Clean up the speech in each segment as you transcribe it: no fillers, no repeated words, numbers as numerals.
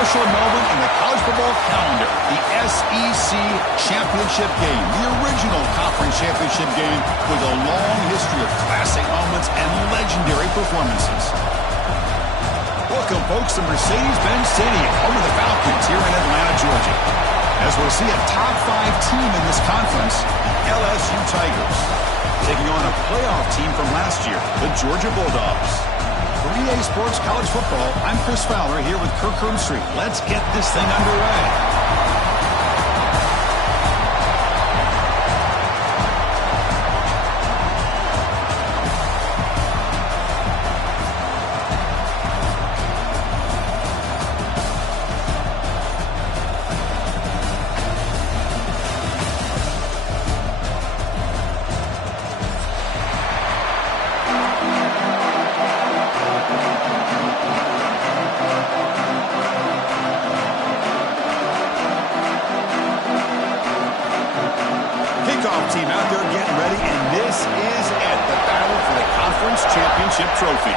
special moment in the college football calendar, the SEC Championship game, the original conference championship game with a long history of classic moments and legendary performances. Welcome, folks, to Mercedes-Benz Stadium, home of the Falcons here in Atlanta, Georgia. As we'll see a top 5 team in this conference, the LSU Tigers, taking on a playoff team from last year, the Georgia Bulldogs. For EA Sports College Football, I'm Chris Fowler here with Kirk Herbstreit. Let's get this thing underway. Team out there getting ready, and this is it, the battle for the conference championship trophy.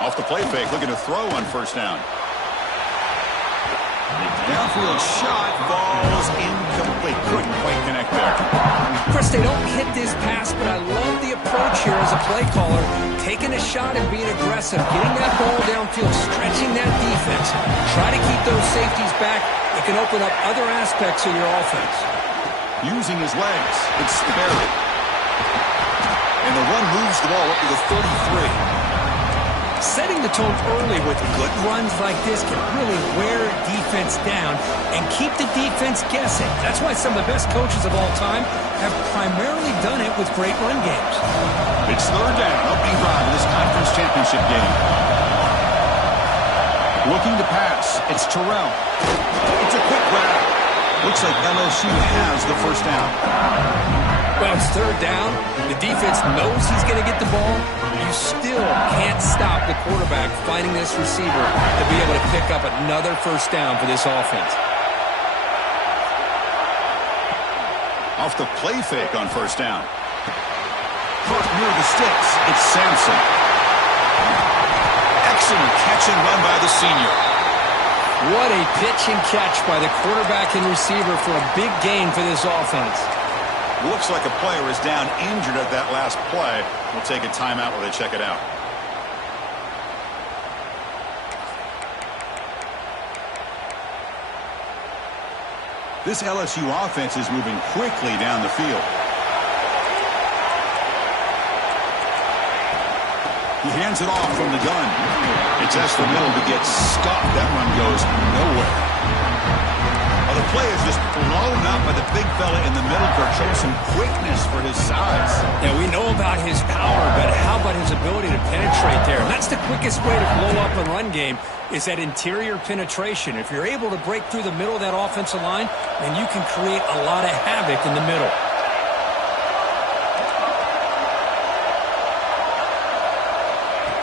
Off the play fake, looking to throw on first down. Downfield shot, falls incomplete. Couldn't quite connect there. Chris, they don't hit this pass, but I love the approach here as a play caller. Taking a shot and being aggressive, getting that ball downfield, stretching that defense. Try to keep those safeties back. It can open up other aspects of your offense. Using his legs, it's Sperry. And the run moves the ball up to the 33. Setting the tone early with good runs like this can really wear defense down and keep the defense guessing. That's why some of the best coaches of all time have primarily done it with great run games. It's third down, opening drive in this conference championship game. Looking to pass, it's Terrell. It's a quick grab. Looks like LSU has the first down. Well, it's third down. The defense knows he's going to get the ball. You still can't stop the quarterback finding this receiver to be able to pick up another first down for this offense. Off the play fake on first down. Caught near the sticks. It's Sampson. Excellent catch and run by the senior. What a pitch and catch by the quarterback and receiver for a big gain for this offense. Looks like a player is down injured at that last play. We'll take a timeout while they check it out. This LSU offense is moving quickly down the field. He hands it off from the gun. It's the middle to get stuffed. That one goes nowhere. Well, the play is just blown up by the big fella in the middle. Kirk showing some quickness for his size. Yeah, we know about his power, but how about his ability to penetrate there? And that's the quickest way to blow up a run game is that interior penetration. If you're able to break through the middle of that offensive line, then you can create a lot of havoc in the middle.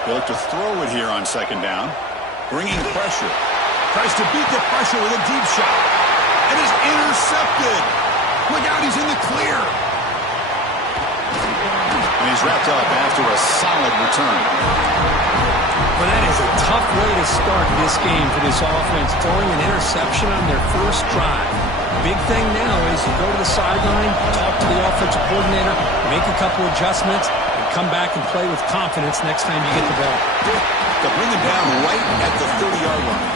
They look to throw it here on second down. Bringing pressure. Tries to beat the pressure with a deep shot. And is intercepted. Look out, he's in the clear. And he's wrapped up after a solid return. Well, that is a tough way to start this game for this offense, throwing an interception on their first drive. Big thing now is you go to the sideline, talk to the offensive coordinator, make a couple adjustments, and come back and play with confidence next time you get the ball. They'll bring him down right at the 30-yard line.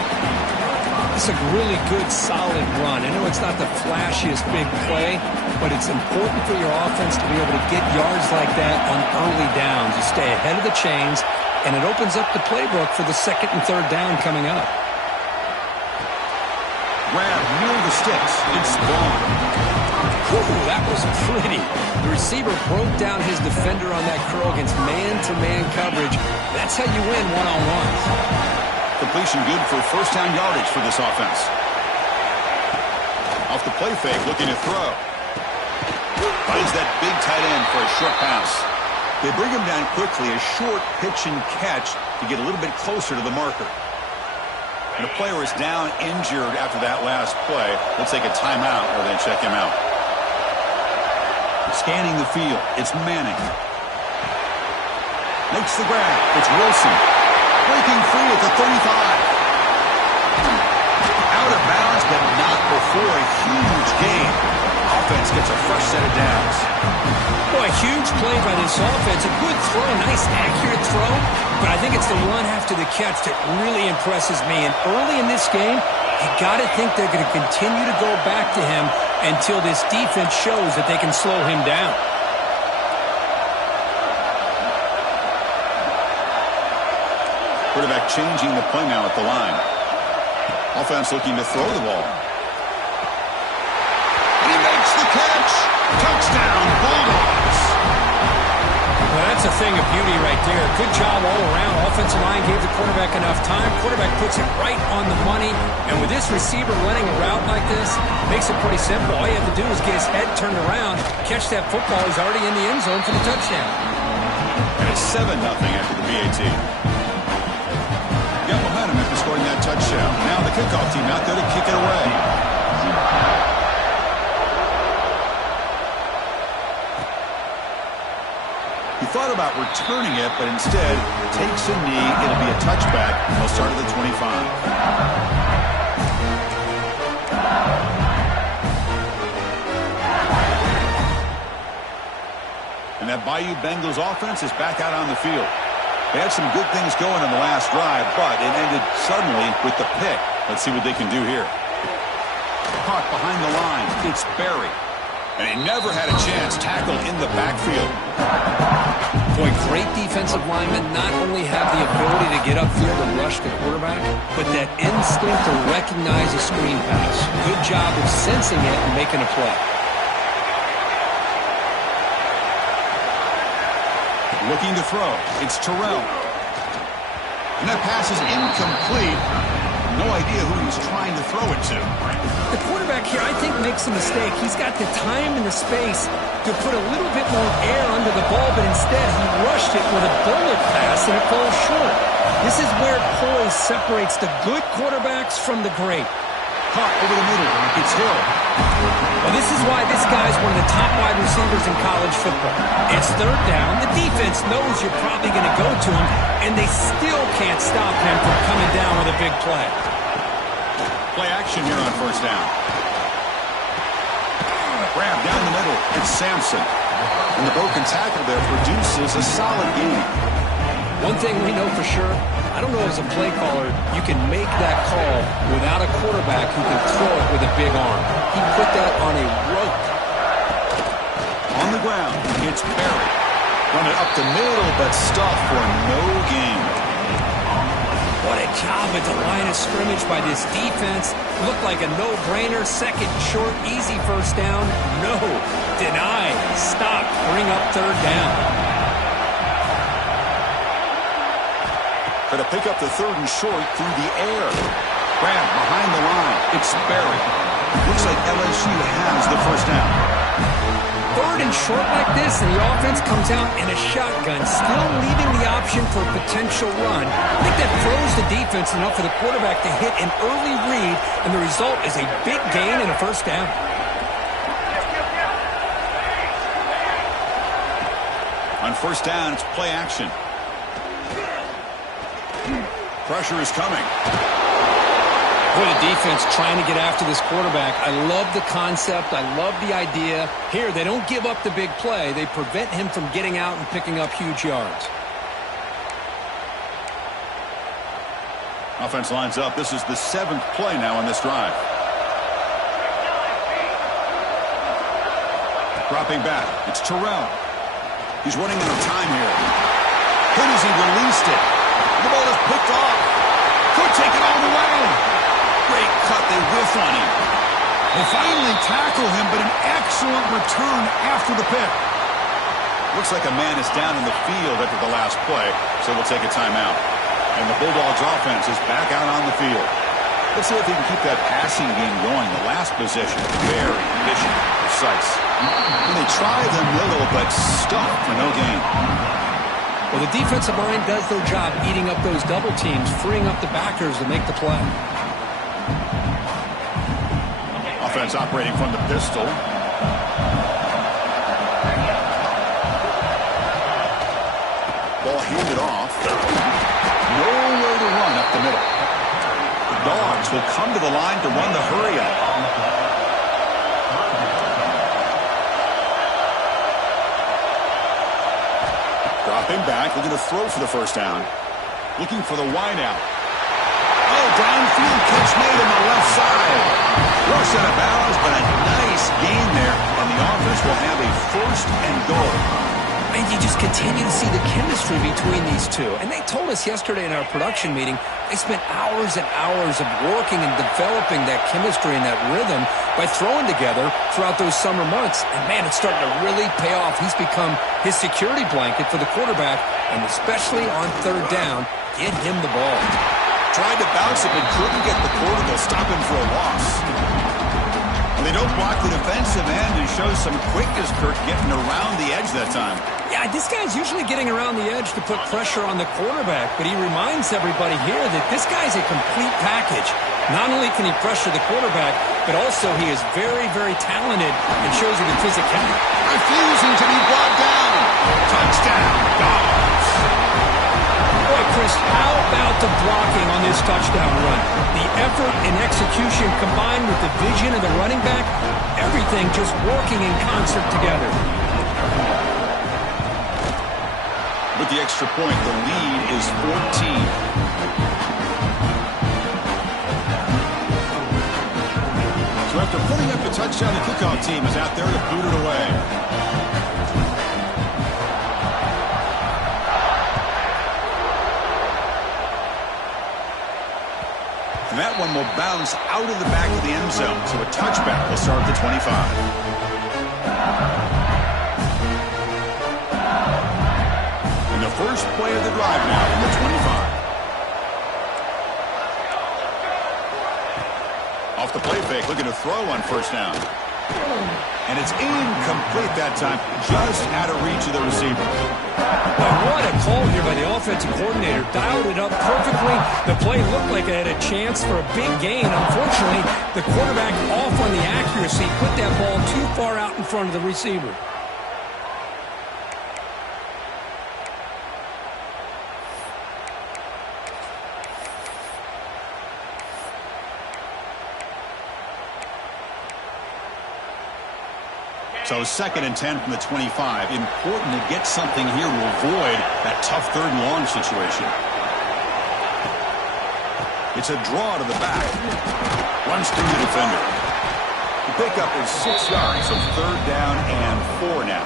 It's a really good, solid run. I know it's not the flashiest big play, but it's important for your offense to be able to get yards like that on early downs. You stay ahead of the chains, and it opens up the playbook for the second and third down coming up. Grab near the sticks. It's Vaughn. Whew, that was pretty. The receiver broke down his defender on that curl against man-to-man coverage. That's how you win one-on-ones. Completion good for first down yardage for this offense. Off the play fake, looking to throw. Finds that big tight end for a short pass. They bring him down quickly, a short pitch and catch to get a little bit closer to the marker. And the player is down injured after that last play. Let's take a timeout or then check him out. Scanning the field, it's Manning. Makes the grab, it's Wilson. Breaking free at the 35. Out of bounds, but not before a huge gain. Offense gets a fresh set of downs. Boy, huge play by this offense. A good throw, nice accurate throw. But I think it's the run after the catch that really impresses me. And early in this game, you got to think they're going to continue to go back to him until this defense shows that they can slow him down. Quarterback changing the play now at the line. Offense looking to throw the ball. And he makes the catch. Touchdown, Bulldogs. Well, that's a thing of beauty right there. Good job all around. Offensive line gave the quarterback enough time. Quarterback puts it right on the money. And with this receiver running a route like this, makes it pretty simple. All you have to do is get his head turned around, catch that football. He's already in the end zone for the touchdown. And it's 7-0 after the BAT. Got momentum after scoring that touchdown. Now the kickoff team out there to kick it away. He thought about returning it, but instead takes a knee. It'll be a touchback. He'll start at the 25. And that Bayou Bengals offense is back out on the field. They had some good things going in the last drive, but it ended suddenly with the pick. Let's see what they can do here. Caught behind the line. It's Barry. And he never had a chance. Tackle in the backfield. Boy, great defensive linemen not only have the ability to get upfield and rush the quarterback, but that instinct to recognize a screen pass. Good job of sensing it and making a play. Looking to throw. It's Terrell. And that pass is incomplete. No idea who he's trying to throw it to. The quarterback here, I think, makes a mistake. He's got the time and the space to put a little bit more air under the ball, but instead he rushed it with a bullet pass and it falls short. This is where poise separates the good quarterbacks from the great. Caught over the middle. It's Hill. Well, this is why this guy's one of the top wide receivers in college football. It's third down. The defense knows you're probably going to go to him, and they still can't stop him from coming down with a big play. Play action here on first down. Grab down the middle. It's Sampson. And the broken tackle there produces a solid game. One thing we know for sure, I don't know as a play caller, you can make that call without a quarterback who can throw it with a big arm. He put that on a rope. On the ground, it's Barry. Run it up the middle, but stuffed for no gain. What a job at the line of scrimmage by this defense. Looked like a no-brainer. Second short, easy first down. No. Denied. Stop. Bring up third down. Going to pick up the third and short through the air. Grab behind the line. It's Barry. Looks like LSU has the first down. Third and short like this, and the offense comes out in a shotgun, still leaving the option for a potential run. I think that throws the defense enough for the quarterback to hit an early read, and the result is a big gain and a first down. On first down, it's play action. Pressure is coming. Boy, the defense trying to get after this quarterback. I love the concept. I love the idea. Here, they don't give up the big play. They prevent him from getting out and picking up huge yards. Offense lines up. This is the 7th play now on this drive. Dropping back. It's Terrell. He's running out of time here. Hit as he released it. The ball is picked off. Could take it all the way. Great cut. They whiff on him. They finally tackle him, but an excellent return after the pick. Looks like a man is down in the field after the last play, so they'll take a timeout. And the Bulldogs offense is back out on the field. Let's see if they can keep that passing game going. The last possession, very efficient, precise. And they try the middle, but stuck for no gain. Well, the defensive line does their job eating up those double teams, freeing up the backers to make the play. Offense operating from the pistol. Ball handed off. Nowhere to run up the middle. The Dogs will come to the line to run the hurry-up. Dropping back, looking to throw for the first down. Looking for the wideout. Oh, downfield catch made on the left side. Rush out of bounds, but a nice gain there, and the offense will have a first and goal. And you just continue to see the chemistry between these two. And they told us yesterday in our production meeting, they spent hours and hours of working and developing that chemistry and that rhythm by throwing together throughout those summer months. And, man, it's starting to really pay off. He's become his security blanket for the quarterback, and especially on third down, get him the ball. Tried to bounce it, but couldn't get the quarter. They'll stop him for a loss. And they don't block the defensive end and show some quickness, Kirk, getting around the edge that time. Yeah, this guy's usually getting around the edge to put pressure on the quarterback, but he reminds everybody here that this guy's a complete package. Not only can he pressure the quarterback, but also he is very, very talented and shows you the physicality. Refusing to be brought down. Touchdown, Dogs. Boy, Chris, how about the blocking on this touchdown run? The effort and execution combined with the vision of the running back, everything just working in concert together. With the extra point, the lead is 14. So after putting up the touchdown, the kickoff team is out there to boot it away. And that one will bounce out of the back of the end zone. So a touchback will start at the 25. First play of the drive now in the 25. Off the play fake, looking to throw on first down. And it's incomplete that time, just out of reach of the receiver. Well, what a call here by the offensive coordinator. Dialed it up perfectly. The play looked like it had a chance for a big gain. Unfortunately, the quarterback off on the accuracy, put that ball too far out in front of the receiver. So 2nd and 10 from the 25. Important to get something here to avoid that tough third and long situation. It's a draw to the back. Runs through the defender. The pickup is 6 yards, so 3rd down and 4 now.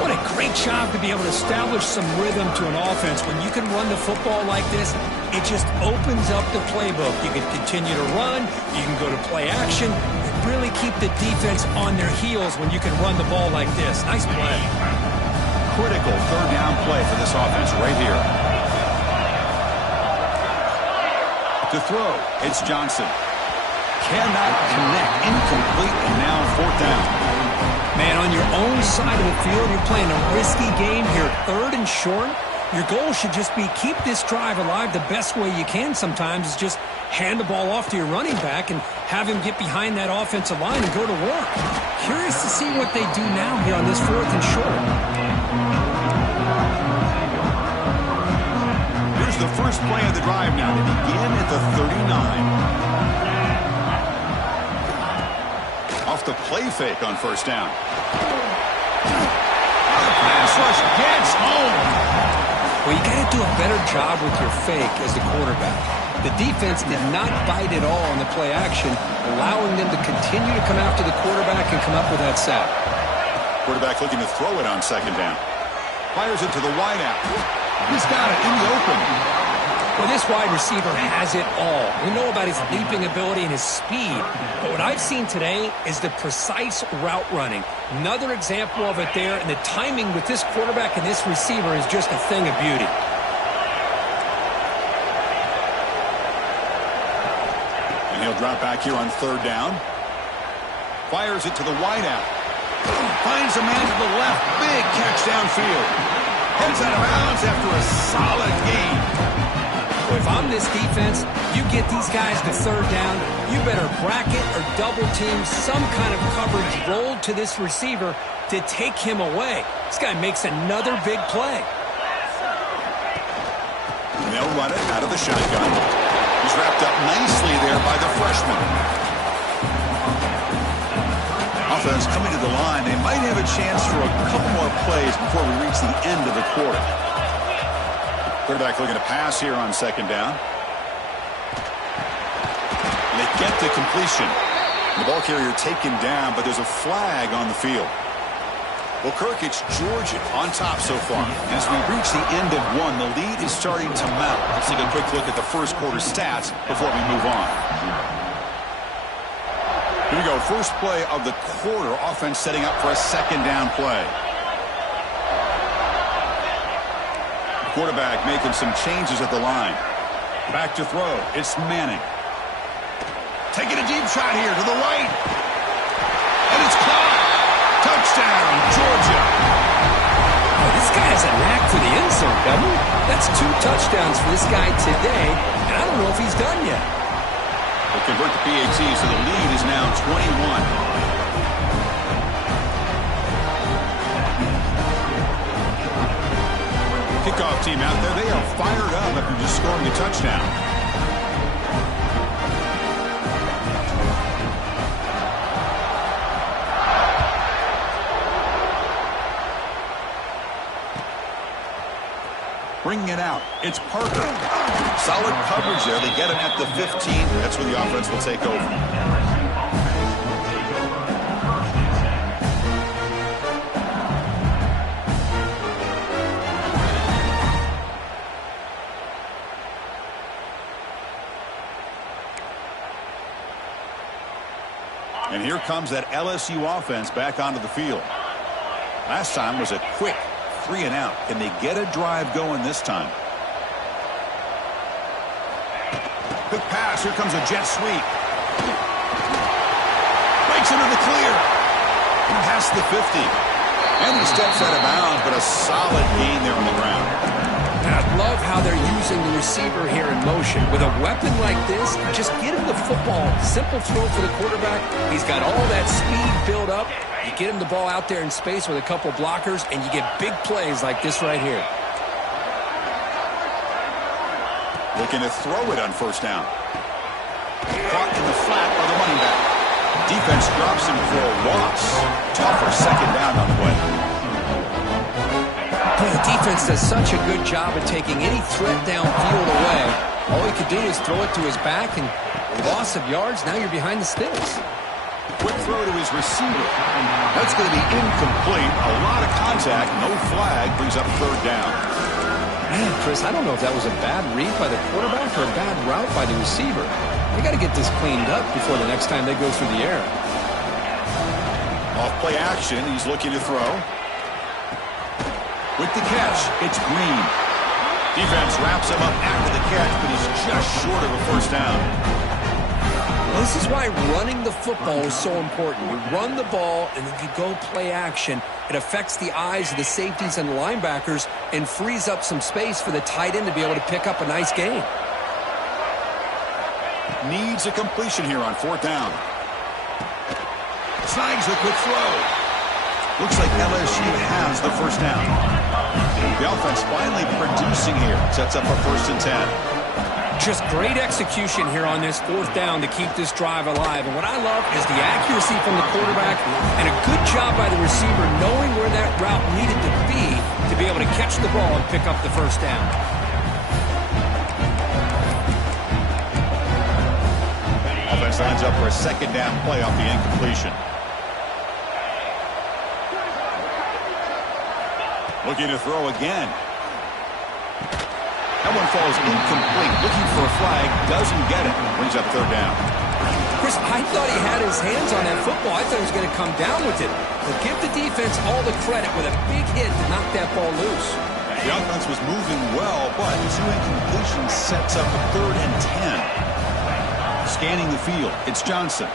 What a great job to be able to establish some rhythm to an offense. When you can run the football like this, it just opens up the playbook. You can continue to run. You can go to play action. Really keep the defense on their heels when you can run the ball like this. Nice play. Critical 3rd down play for this offense right here. To throw, it's Johnson. Cannot connect. Incomplete, and now 4th down. Man, on your own side of the field, you're playing a risky game here. 3rd and short. Your goal should just be keep this drive alive the best way you can sometimes is just hand the ball off to your running back and have him get behind that offensive line and go to work. Curious to see what they do now here on this 4th and short. Here's the first play of the drive now. They begin at the 39. Off the play fake on first down. Pass rush gets home. Well, you got to do a better job with your fake as the quarterback. The defense did not bite at all on the play action, allowing them to continue to come after the quarterback and come up with that sack. Quarterback looking to throw it on 2nd down. Fires it to the wideout. He's got it in the open. Well, this wide receiver has it all. We know about his leaping ability and his speed. But what I've seen today is the precise route running. Another example of it there, and the timing with this quarterback and this receiver is just a thing of beauty. And he'll drop back here on third down. Fires it to the wideout. Finds a man to the left. Big catch downfield. Heads out of bounds after a solid gain. If I'm this defense, you get these guys to third down, you better bracket or double team some kind of coverage rolled to this receiver to take him away. This guy makes another big play. And they'll run it out of the shotgun. He's wrapped up nicely there by the freshman. Offense coming to the line. They might have a chance for a couple more plays before we reach the end of the quarter. Quarterback looking to pass here on second down. And they get the completion. The ball carrier taken down, but there's a flag on the field. Well, Kirk, it's Georgia on top so far. And as we reach the end of one, the lead is starting to mount. Let's take a quick look at the first quarter stats before we move on. Here we go. First play of the quarter. Offense setting up for a second down play. Quarterback making some changes at the line. Back to throw. It's Manning. Taking a deep shot here to the right. And it's caught. Touchdown, Georgia. Oh, this guy has a knack for the end zone, doesn't he? That's 2 touchdowns for this guy today, and I don't know if he's done yet. They convert the PAT, so the lead is now 21. Kickoff team out there. They are fired up after just scoring a touchdown. Bringing it out. It's Parker. Solid coverage there. They get him at the 15. That's where the offense will take over. And here comes that LSU offense back onto the field. Last time was a quick 3 and out. Can they get a drive going this time? Quick pass. Here comes a jet sweep. Breaks into the clear. Past the 50. And he steps out of bounds, but a solid gain there on the ground. And I love how they're using the receiver here in motion. With a weapon like this, just get him the football. Simple throw for the quarterback. He's got all that speed built up. You get him the ball out there in space with a couple blockers, and you get big plays like this right here. Looking to throw it on first down. Caught in the flat by the running back. Defense drops him for a loss. Tougher second down on the way. The defense does such a good job of taking any threat downfield away. All he could do is throw it to his back, and loss of yards, now you're behind the sticks. Quick throw to his receiver. That's going to be incomplete. A lot of contact. No flag. Brings up third down. Man, Chris, I don't know if that was a bad read by the quarterback or a bad route by the receiver. They got to get this cleaned up before the next time they go through the air. Off play action. He's looking to throw. With the catch, it's Green. Defense wraps him up after the catch, but he's just short of a first down. Well, this is why running the football is so important. You run the ball, and then you go play action. It affects the eyes of the safeties and the linebackers and frees up some space for the tight end to be able to pick up a nice gain. Needs a completion here on fourth down. Snags a quick throw. Looks like LSU has the first down. The offense finally producing here. Sets up a 1st and 10. Just great execution here on this fourth down to keep this drive alive. And what I love is the accuracy from the quarterback and a good job by the receiver knowing where that route needed to be able to catch the ball and pick up the first down. Offense lines up for a second down play off the incompletion. Looking to throw again. That one falls incomplete. Looking for a flag, doesn't get it. Brings up third down. Chris, I thought he had his hands on that football. I thought he was going to come down with it. But give the defense all the credit with a big hit to knock that ball loose. The offense was moving well, but two incompletions sets up a 3rd and 10. Scanning the field, it's Johnson.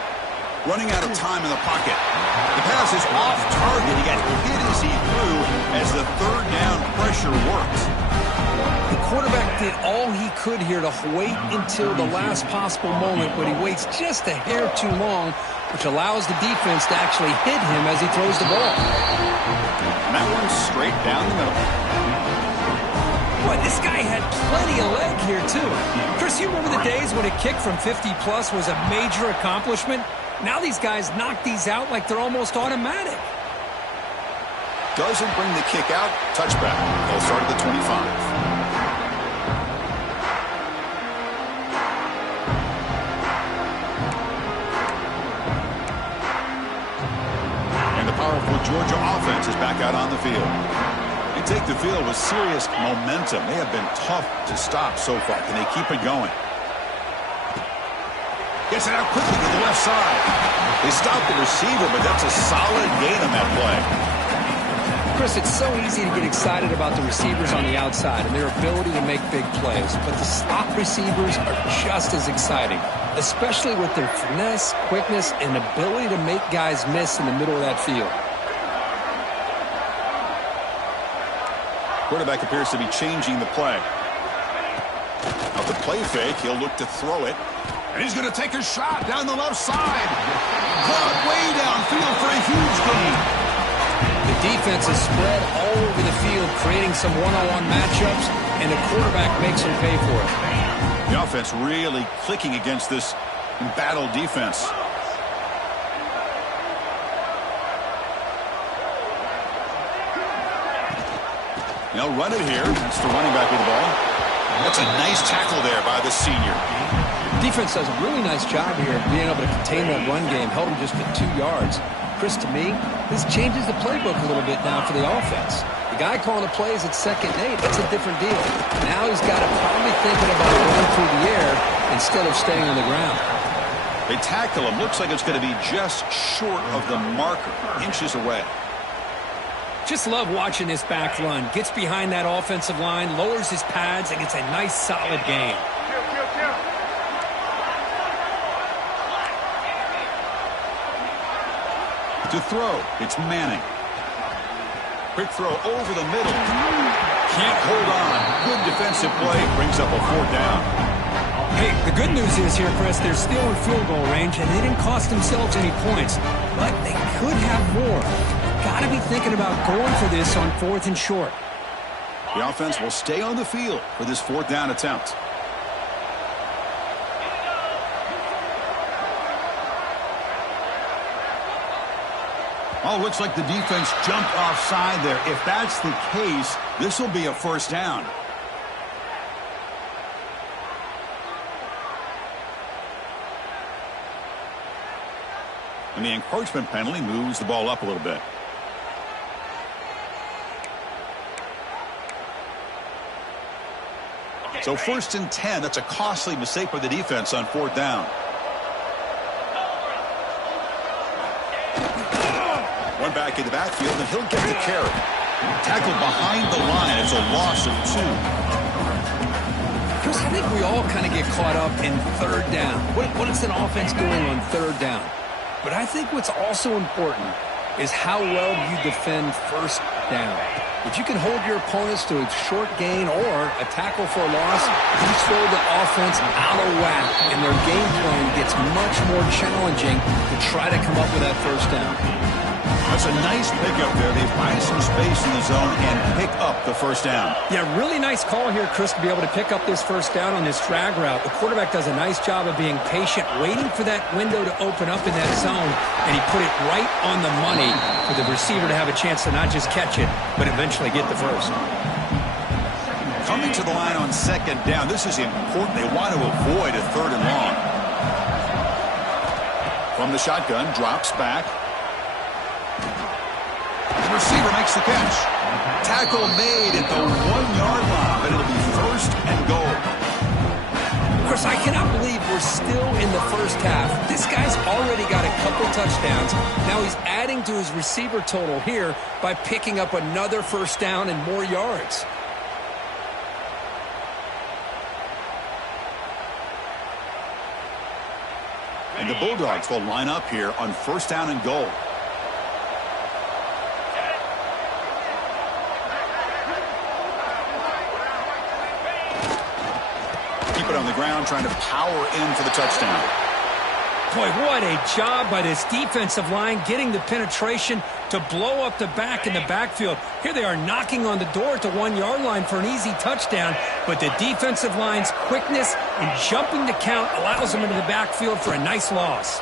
Running out of time in the pocket. The pass is off target. He got hit as he threw as the 3rd down pressure works. The quarterback did all he could here to wait until the last possible moment, but he waits just a hair too long, which allows the defense to actually hit him as he throws the ball. And that one's straight down the middle. Boy, this guy had plenty of leg here, too. Chris, you remember the days when a kick from 50-plus was a major accomplishment? Now these guys knock these out like they're almost automatic. Doesn't bring the kick out. Touchback. They'll start at the 25. Powerful Georgia offense is back out on the field. They take the field with serious momentum. They have been tough to stop so far. Can they keep it going? Gets it out quickly to the left side. They stop the receiver, but that's a solid gain on that play. Chris, it's so easy to get excited about the receivers on the outside and their ability to make big plays, but the slot receivers are just as exciting, especially with their finesse, quickness, and ability to make guys miss in the middle of that field. Quarterback appears to be changing the play. Out the play fake, he'll look to throw it. And he's going to take a shot down the left side. Caught way downfield for a huge gain. The defense is spread all over the field, creating some one-on-one matchups, and the quarterback makes them pay for it. The offense really clicking against this embattled defense. They'll run it here. That's the running back with the ball. That's a nice tackle there by the senior. Defense does a really nice job here of being able to contain that run game, held him just to 2 yards. Chris, to me, this changes the playbook a little bit now for the offense. The guy calling the plays at 2nd and 8, that's a different deal. Now he's got to probably thinking about going through the air instead of staying on the ground. They tackle him. Looks like it's going to be just short of the marker, inches away. Just love watching this back run. Gets behind that offensive line, lowers his pads, and gets a nice, solid gain. To throw, it's Manning. Quick throw over the middle. Can't hold on. Good defensive play. Brings up a 4th down. Hey, the good news is here, Chris, they're still in field goal range, and they didn't cost themselves any points. But they could have more. Got to be thinking about going for this on 4th and short. The offense will stay on the field for this 4th down attempt. Oh, looks like the defense jumped offside there. If that's the case, this will be a 1st down. And the encroachment penalty moves the ball up a little bit. So 1st and 10, that's a costly mistake by the defense on 4th down. One back in the backfield, and he'll get the carry. Tackled behind the line. It's a loss of 2. Chris, I think we all kind of get caught up in 3rd down. What is an offense doing on 3rd down? But I think what's also important is how well you defend 1st down. If you can hold your opponents to a short gain or a tackle for a loss, you throw the offense out of whack, and their game plan gets much more challenging to try to come up with that 1st down. That's a nice pickup there. They find some space in the zone and pick up the 1st down. Yeah, really nice call here, Chris, to be able to pick up this 1st down on this drag route. The quarterback does a nice job of being patient, waiting for that window to open up in that zone, and he put it right on the money for the receiver to have a chance to not just catch it, but eventually get the 1st. Coming to the line on 2nd down, this is important. They want to avoid a 3rd and long. From the shotgun, drops back. The receiver makes the catch. Tackle made at the 1-yard line, but it'll be 3rd first and goal. Chris, I cannot believe we're still in the first half. This guy's already got a couple touchdowns. Now he's adding to his receiver total here by picking up another first down and more yards. And the Bulldogs will line up here on first down and goal. Keep it on the ground, trying to power in for the touchdown. Boy, what a job by this defensive line getting the penetration to blow up the back in the backfield. Here they are knocking on the door at the 1-yard line for an easy touchdown, but the defensive line's quickness and jumping the count allows them into the backfield for a nice loss.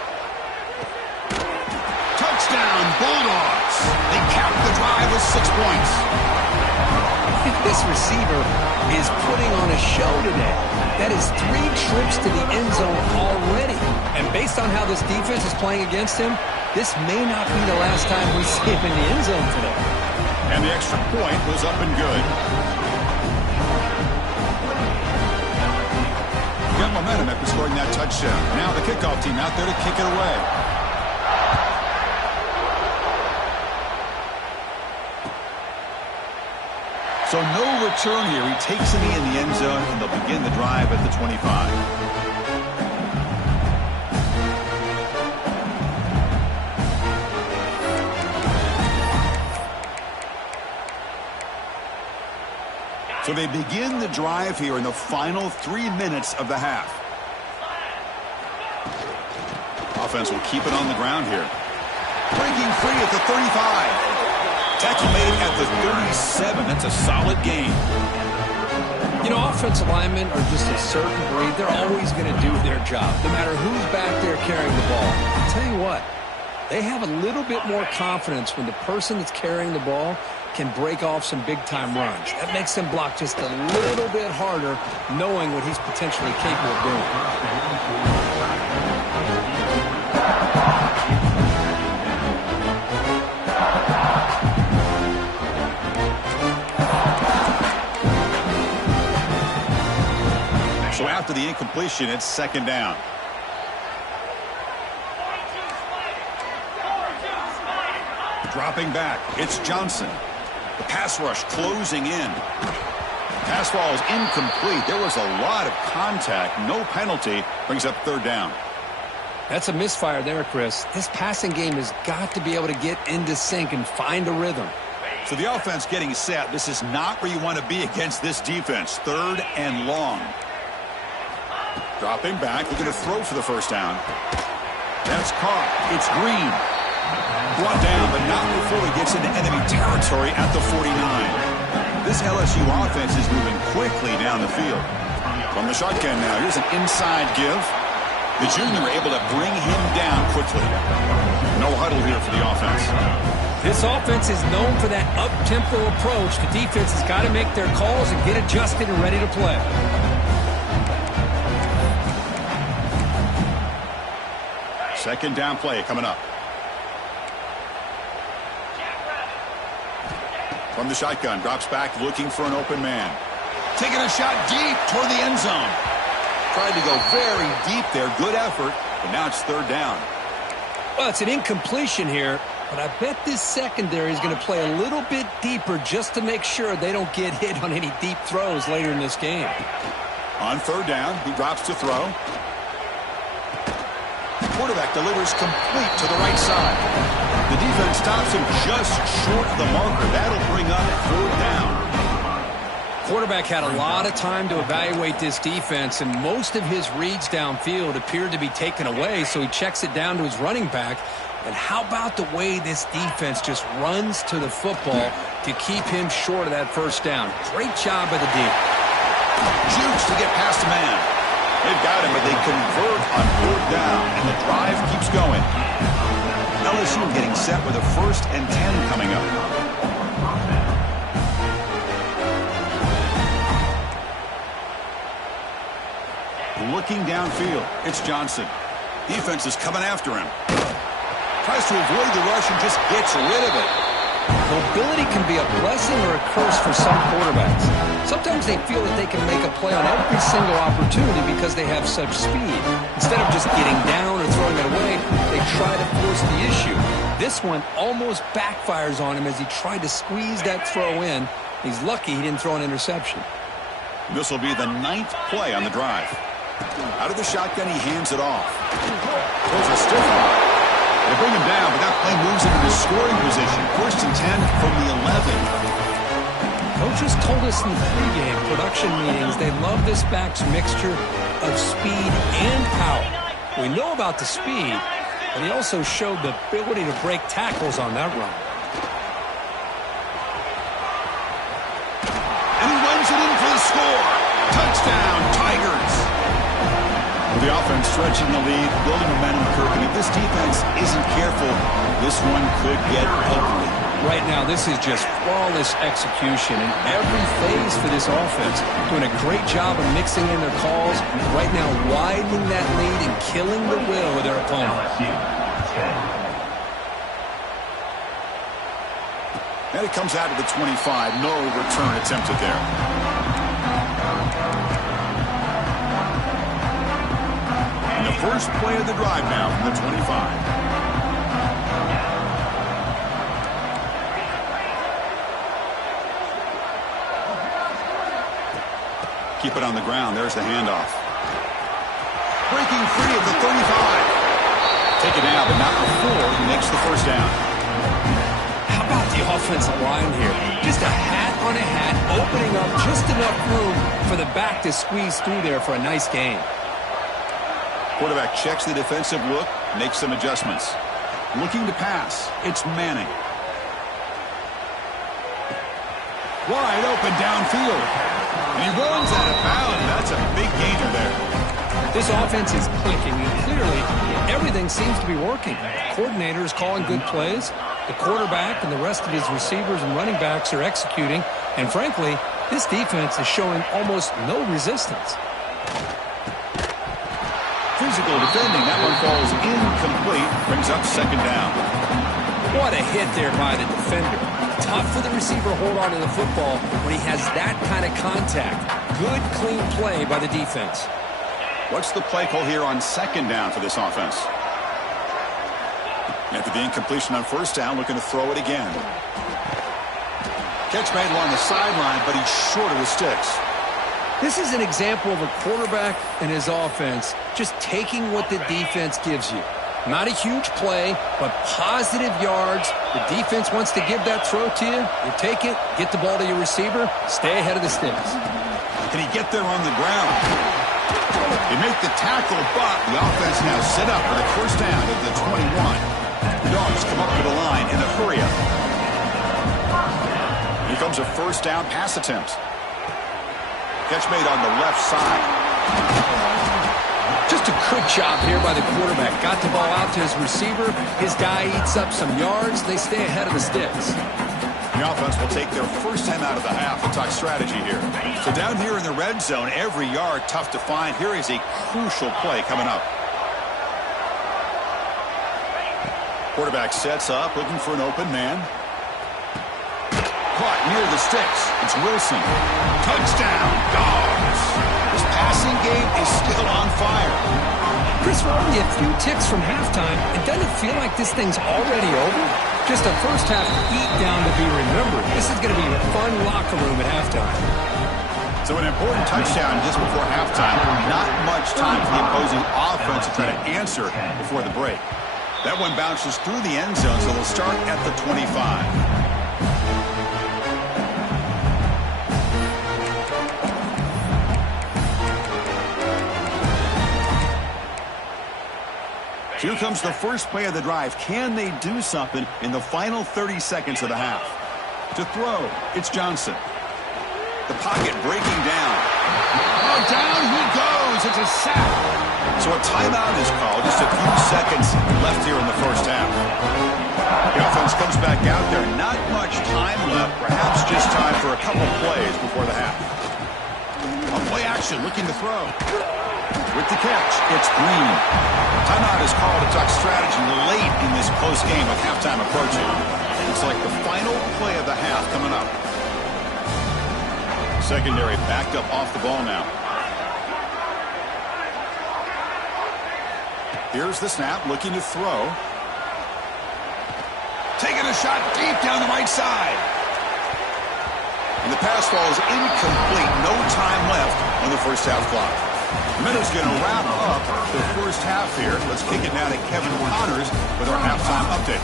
Touchdown, Bulldogs. They cap the drive with 6 points. This receiver is putting on a show today. That is 3 trips to the end zone already. And based on how this defense is playing against him, this may not be the last time we see him in the end zone today. And the extra point was up and good. Got momentum after scoring that touchdown. Now the kickoff team out there to kick it away. So no return here. He takes it in the end zone, and they'll begin the drive at the 25. So they begin the drive here in the final 3 minutes of the half. Offense will keep it on the ground here. Breaking free at the 35. Tackle made at the 37. That's a solid gain. You know, offensive linemen are just a certain breed. They're always going to do their job, no matter who's back there carrying the ball. I'll tell you what, they have a little bit more confidence when the person that's carrying the ball can break off some big-time runs. That makes them block just a little bit harder, knowing what he's potentially capable of doing. So after the incompletion, it's second down. Dropping back, it's Johnson. The pass rush closing in. Pass ball is incomplete. There was a lot of contact. No penalty. Brings up third down. That's a misfire there, Chris. This passing game has got to be able to get into sync and find a rhythm. So the offense getting set. This is not where you want to be against this defense. Third and long. Dropping back, looking to throw for the first down. That's caught. It's Green. Brought down, but not before he gets into enemy territory at the 49. This LSU offense is moving quickly down the field. From the shotgun now, here's an inside give. The junior able to bring him down quickly. No huddle here for the offense. This offense is known for that up-tempo approach. The defense has got to make their calls and get adjusted and ready to play. Second down play coming up. From the shotgun, drops back, looking for an open man. Taking a shot deep toward the end zone. Tried to go very deep there. Good effort, but now it's third down. Well, it's an incompletion here, but I bet this secondary is going to play a little bit deeper just to make sure they don't get hit on any deep throws later in this game. On third down, he drops to throw. Quarterback delivers complete to the right side. The defense stops him just short of the marker. That'll bring up fourth down. Quarterback had a lot of time to evaluate this defense, and most of his reads downfield appeared to be taken away, so he checks it down to his running back. And how about the way this defense just runs to the football to keep him short of that first down? Great job by the D. Jukes to get past a man. They've got him, but they convert on fourth down, and the drive keeps going. LSU getting set with a 1st and 10 coming up. Looking downfield, it's Johnson. Defense is coming after him. Tries to avoid the rush and just gets rid of it. Mobility can be a blessing or a curse for some quarterbacks. Sometimes they feel that they can make a play on every single opportunity because they have such speed. Instead of just getting down or throwing it away, they try to force the issue. This one almost backfires on him as he tried to squeeze that throw in. He's lucky he didn't throw an interception. This will be the 9th play on the drive. Out of the shotgun, he hands it off. Throws a stiff one. They bring him down, but that play moves into the scoring position. 1st and 10 from the 11. Coaches told us in the pregame production meetings they love this back's mixture of speed and power. We know about the speed, but he also showed the ability to break tackles on that run. And he runs it in for the score. Touchdown, Tigers. The offense stretching the lead, building momentum, Kirk, and if this defense isn't careful, this one could get ugly. Right now, this is just flawless execution in every phase for this offense. Doing a great job of mixing in their calls. Right now, widening that lead and killing the will of their opponent. And it comes out to the 25. No return attempted there. And the first play of the drive now from the 25. Keep it on the ground. There's the handoff. Breaking free at the 35. Take it down, but not before he makes the first down. How about the offensive line here? Just a hat on a hat, opening up just enough room for the back to squeeze through there for a nice gain. Quarterback checks the defensive look, makes some adjustments. Looking to pass. It's Manning. Wide open downfield. And he runs out of bounds. That's a big gainer there. This offense is clicking, and clearly everything seems to be working. The coordinator is calling good plays. The quarterback and the rest of his receivers and running backs are executing. And frankly, this defense is showing almost no resistance. Physical defending. That one falls incomplete. Brings up 2nd down. What a hit there by the defender. Tough for the receiver to hold on to the football when he has that kind of contact. Good, clean play by the defense. What's the play call here on 2nd down for this offense? After the incompletion on 1st down, looking to throw it again. Catch made along the sideline, but he's short of the sticks. This is an example of a quarterback and his offense just taking what the defense gives you. Not a huge play, but positive yards. The defense wants to give that throw to you. You take it, get the ball to your receiver, stay ahead of the sticks. Can he get there on the ground? They make the tackle, but the offense now set up for the 1st down at the 21. The Dogs come up to the line in a hurry-up. Here comes a 1st down pass attempt. Catch made on the left side. Just a good job here by the quarterback. Got the ball out to his receiver. His guy eats up some yards. They stay ahead of the sticks. The offense will take their first time out of the half. We'll talk strategy here. So down here in the red zone, every yard tough to find. Here is a crucial play coming up. Quarterback sets up, looking for an open man. Caught near the sticks. It's Wilson. Touchdown, Dogs. This passing game is still on fire. Chris, we're only a few ticks from halftime. It doesn't feel like this thing's already over. Just a first half beat down to be remembered. This is going to be a fun locker room at halftime. So an important touchdown just before halftime. Not much time for the opposing offense to try to answer before the break. That one bounces through the end zone, so they'll start at the 25. Here comes the first play of the drive. Can they do something in the final 30 seconds of the half? To throw, it's Johnson. The pocket breaking down. Oh, down he goes. It's a sack. So a timeout is called. Just a few seconds left here in the first half. The offense comes back out there. Not much time left. Perhaps just time for a couple plays before the half. A play action, looking to throw. With the catch, it's Green. Timeout is called to talk strategy late in this close game with halftime approaching. It's like the final play of the half coming up. Secondary backed up off the ball now. Here's the snap, looking to throw. Taking a shot deep down the right side. And the pass falls incomplete. No time left on the first half clock. Minutes going to wrap up the first half here. Let's kick it now to Kevin Connors with our halftime update.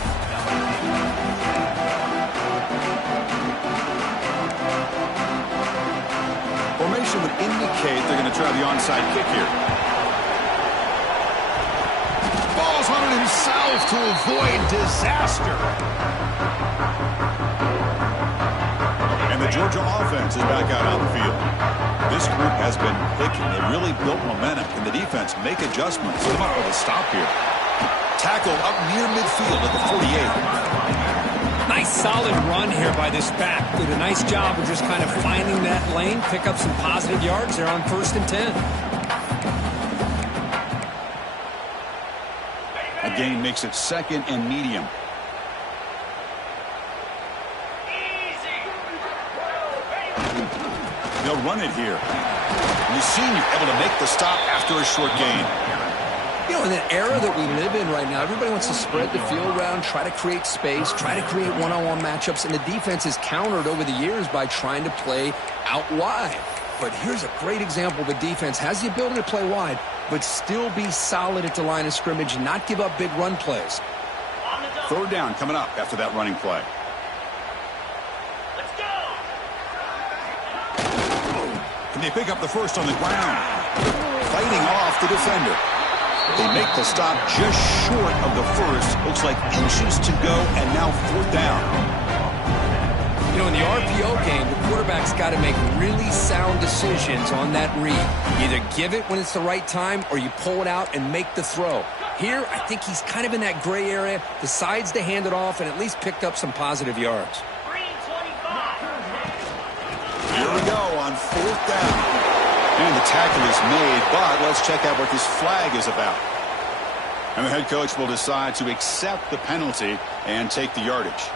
Formation would indicate they're going to try the onside kick here. Ball's hunted himself to avoid disaster. And the Georgia offense is back out on the field. This group has been clicking. They really built momentum. Can the defense make adjustments? Come up with a stop here. Tackle up near midfield at the 48. Nice solid run here by this back. Did a nice job of just kind of finding that lane, pick up some positive yards there on 1st and 10. A gain makes it 2nd and medium. They'll run it here. And the senior able to make the stop after a short gain. You know, in the era that we live in right now, everybody wants to spread the field around, try to create space, try to create one-on-one matchups, and the defense is countered over the years by trying to play out wide. But here's a great example. The defense has the ability to play wide, but still be solid at the line of scrimmage and not give up big run plays. 3rd down coming up after that running play. And they pick up the first on the ground. Fighting off the defender. They make the stop just short of the first. Looks like inches to go, and now 4th down. You know, in the RPO game, the quarterback's got to make really sound decisions on that read. Either give it when it's the right time, or you pull it out and make the throw. Here, I think he's kind of in that gray area, decides to hand it off, and at least picked up some positive yards. Here we go on 4th down. And the tackle is made, but let's check out what this flag is about. And the head coach will decide to accept the penalty and take the yardage.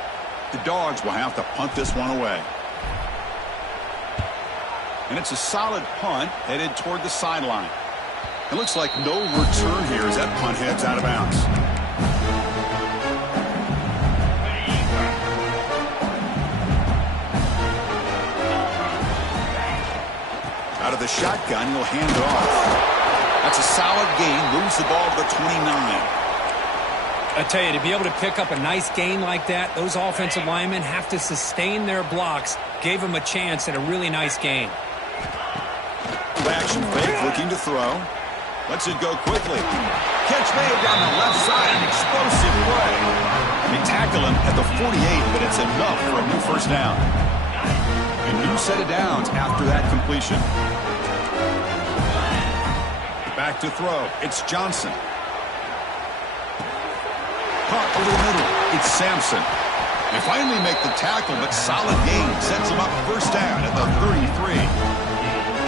The Dogs will have to punt this one away. And it's a solid punt headed toward the sideline. It looks like no return here as that punt heads out of bounds. Out of the shotgun, he'll hand it off. That's a solid gain. Moves the ball to the 29. I tell you, to be able to pick up a nice gain like that, those offensive linemen have to sustain their blocks. Gave them a chance at a really nice gain. Action fake, looking to throw. Lets it go quickly. Catch made down the left side. An explosive play. They tackle him at the 48, but it's enough for a new 1st down. A new set of downs after that completion. Back to throw. It's Johnson. Caught over the middle. It's Sampson. They finally make the tackle, but solid gain sets them up 1st down at the 33.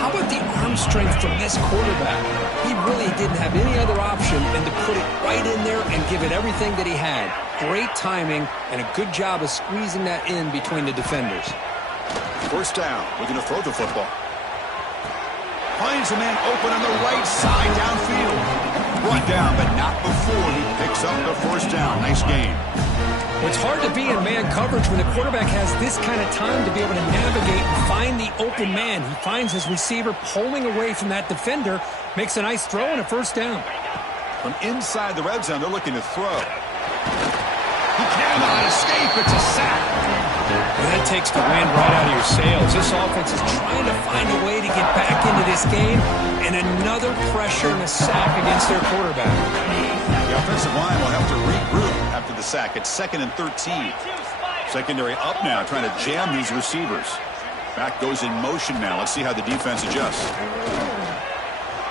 How about the arm strength from this quarterback? He really didn't have any other option than to put it right in there and give it everything that he had. Great timing and a good job of squeezing that in between the defenders. 1st down. Looking to throw the football. Finds a man open on the right side downfield. Brought down, but not before he picks up the 1st down. Nice game. Well, it's hard to be in man coverage when the quarterback has this kind of time to be able to navigate and find the open man. He finds his receiver pulling away from that defender, makes a nice throw and a 1st down. From inside the red zone, they're looking to throw. He cannot escape. It's a sack. Well, that takes the wind right out of your sails. This offense is trying to find a way to get back into this game, and another pressure and a sack against their quarterback. The offensive line will have to regroup after the sack. It's 2nd and 13. Secondary up now, trying to jam these receivers. Back goes in motion now. Let's see how the defense adjusts.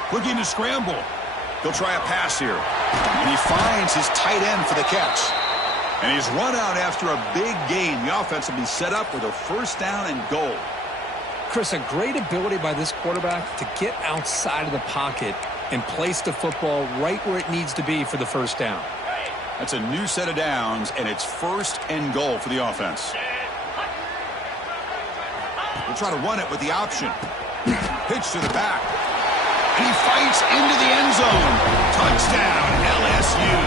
Looking to scramble. He'll try a pass here. And he finds his tight end for the catch. And he's run out after a big gain. The offense will be set up with a 1st down and goal. Chris, a great ability by this quarterback to get outside of the pocket and place the football right where it needs to be for the 1st down. That's a new set of downs, and it's 1st and goal for the offense. We'll try to run it with the option. Pitch to the back. And he fights into the end zone. Touchdown, LSU.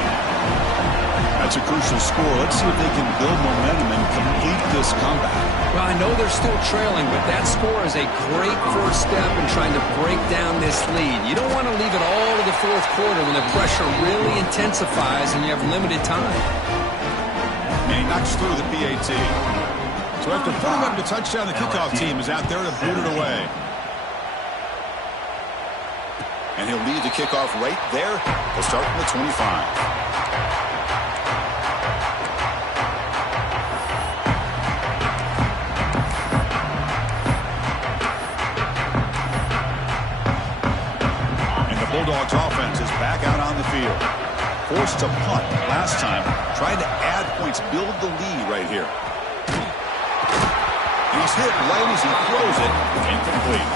That's a crucial score. Let's see if they can build momentum and complete this comeback. Well, I know they're still trailing, but that score is a great first step in trying to break down this lead. You don't want to leave it all to the 4th quarter when the pressure really intensifies and you have limited time. And he knocks through the PAT. So after putting up the touchdown, the kickoff team is out there to boot it away. And he'll lead the kickoff right there. He'll start from the 25. Bulldogs offense is back out on the field. Forced to punt last time. Trying to add points, build the lead right here. He's hit right as he throws it. Incomplete.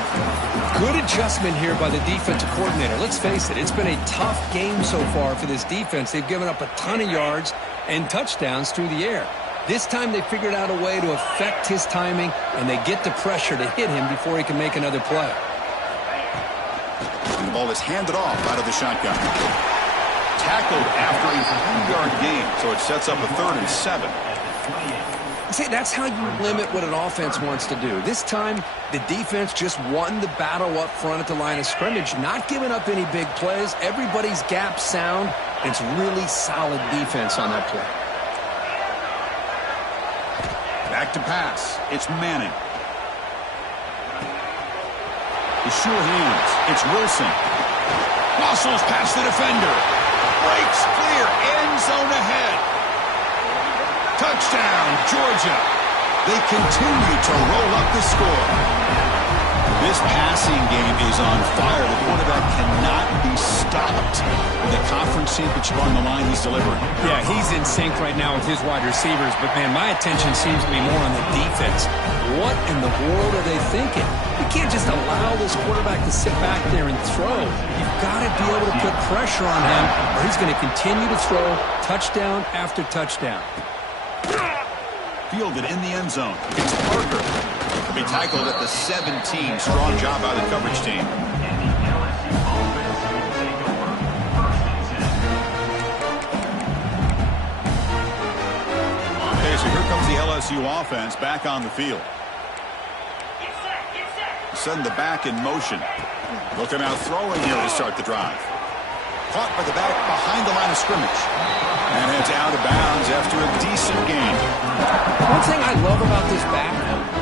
Good adjustment here by the defensive coordinator. Let's face it, it's been a tough game so far for this defense. They've given up a ton of yards and touchdowns through the air. This time they figured out a way to affect his timing, and they get the pressure to hit him before he can make another play. The ball is handed off out of the shotgun. Tackled after a 3-yard gain, so it sets up a 3rd and 7. See, that's how you limit what an offense wants to do. This time, the defense just won the battle up front at the line of scrimmage, not giving up any big plays. Everybody's gap sound. It's really solid defense on that play. Back to pass. It's Manning. The sure hands. It's Wilson. Muscles past the defender. Breaks clear. End zone ahead. Touchdown, Georgia. They continue to roll up the score. This passing game is on fire. The quarterback cannot be stopped. With a conference championship on the line, he's delivering. Yeah, he's in sync right now with his wide receivers, but, man, my attention seems to be more on the defense. What in the world are they thinking? You can't just allow this quarterback to sit back there and throw. You've got to be able to put pressure on him, or he's going to continue to throw touchdown after touchdown. Fielded in the end zone. It's Parker. He'll be tackled at the 17. Strong job by the coverage team. Okay, so here comes the LSU offense back on the field. Send the back in motion. Looking out throwing here to start the drive. Caught by the back behind the line of scrimmage. And heads out of bounds after a decent gain. One thing I love about this back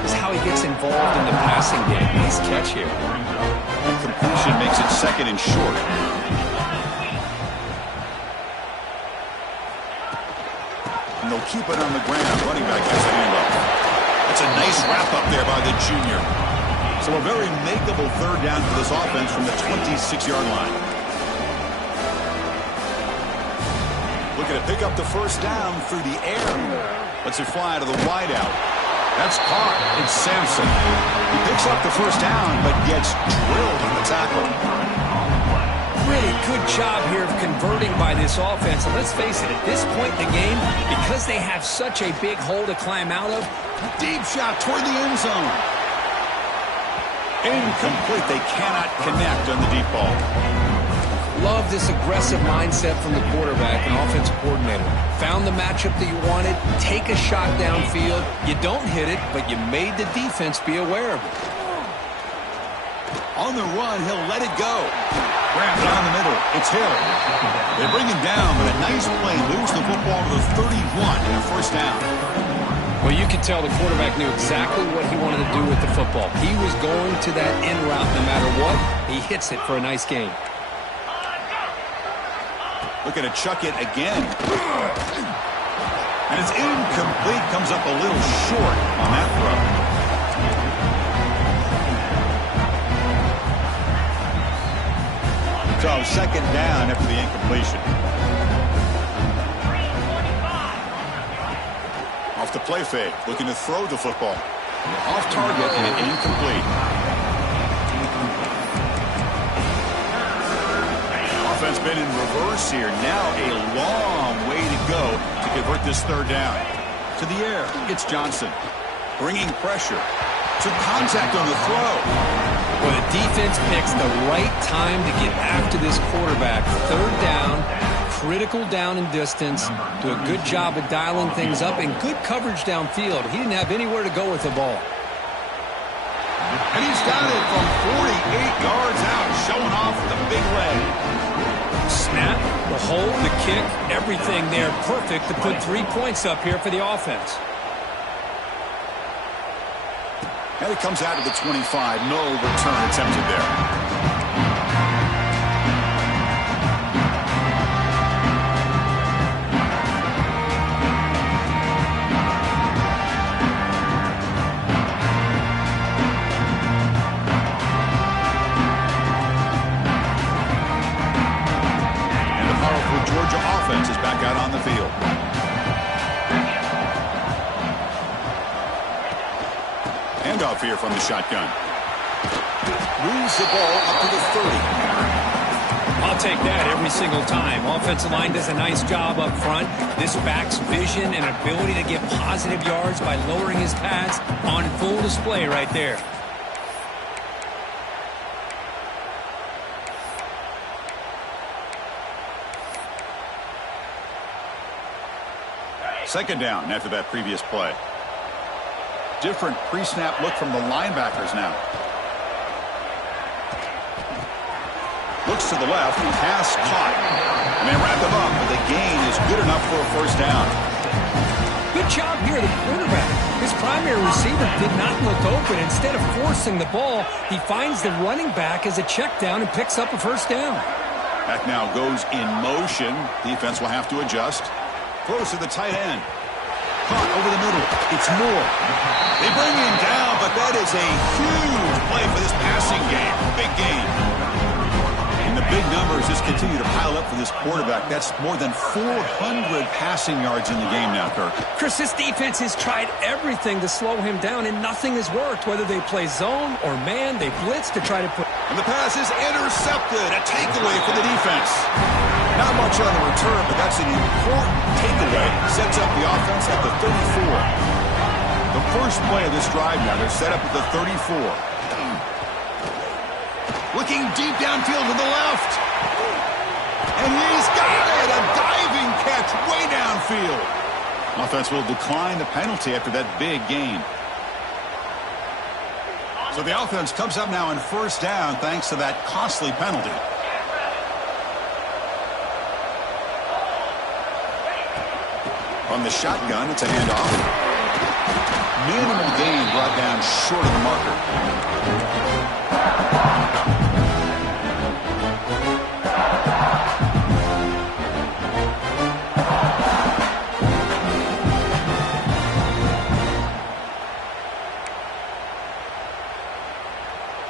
is how he gets involved in the passing game. Nice catch here. The completion makes it 2nd and short. And they'll keep it on the ground. Running back has the handoff. That's a nice wrap up there by the junior. So a very makeable 3rd down for this offense from the 26-yard line. Looking to pick up the 1st down through the air. Lets it fly to the wideout. That's caught. It's Sampson. He picks up the 1st down, but gets drilled on the tackle. Really good job here of converting by this offense. And let's face it, at this point in the game, because they have such a big hole to climb out of, Deep shot toward the end zone. Incomplete. They cannot connect on the deep ball. Love this aggressive mindset from the quarterback and offensive coordinator. Found the matchup that you wanted, take a shot downfield. You don't hit it, but you made the defense be aware of it. On the run, he'll let it go. Grab down the middle. It's Hill. They bring him down, but a nice play moves the football to the 31 and a 1st down. Well, you can tell the quarterback knew exactly what he wanted to do with the football. He was going to that in route no matter what. He hits it for a nice gain. Looking to chuck it again. And it's incomplete. Comes up a little short on that throw. So 2nd down after the incompletion. Off the play fake. Looking to throw the football. Off target and incomplete. Offense been in reverse here. Now a long way to convert this third down. To the air, it's Johnson. Bringing pressure. Took contact on the throw. Well, the defense picks the right time to get after this quarterback. Third down, critical down and distance. Do a good job of dialing things up and good coverage downfield. He didn't have anywhere to go with the ball. And he's got it from 48 yards out, showing off the big leg. Snap, the hold, the kick, everything there perfect to put 3 points up here for the offense. And it comes out to the 25. No return attempted there. Georgia offense is back out on the field. Handoff here from the shotgun. Moves the ball up to the 30. I'll take that every single time. Offensive line does a nice job up front. This back's vision and ability to get positive yards by lowering his pads on full display right there. Second down after that previous play. Different pre-snap look from the linebackers now. Looks to the left. Pass caught. And they wrap him up, but the gain is good enough for a first down. Good job here, the quarterback. His primary receiver did not look open. Instead of forcing the ball, he finds the running back as a check down and picks up a first down. Back now goes in motion. Defense will have to adjust. Throws to the tight end. Caught over the middle. It's Moore. They bring him down, but that is a huge play for this passing game. Big game. And the big numbers just continue to pile up for this quarterback. That's more than 400 passing yards in the game now, Kirk. Chris, this defense has tried everything to slow him down, and nothing has worked. Whether they play zone or man, they blitz to try to put... And the pass is intercepted. A takeaway for the defense. Not much on the return, but that's an important takeaway. Sets up the offense at the 34. The first play of this drive now, they're set up at the 34. Looking deep downfield to the left. And he's got it! A diving catch way downfield. Offense will decline the penalty after that big gain. So the offense comes up now on first down thanks to that costly penalty. From the shotgun, it's a handoff. Minimal gain brought down short of the marker.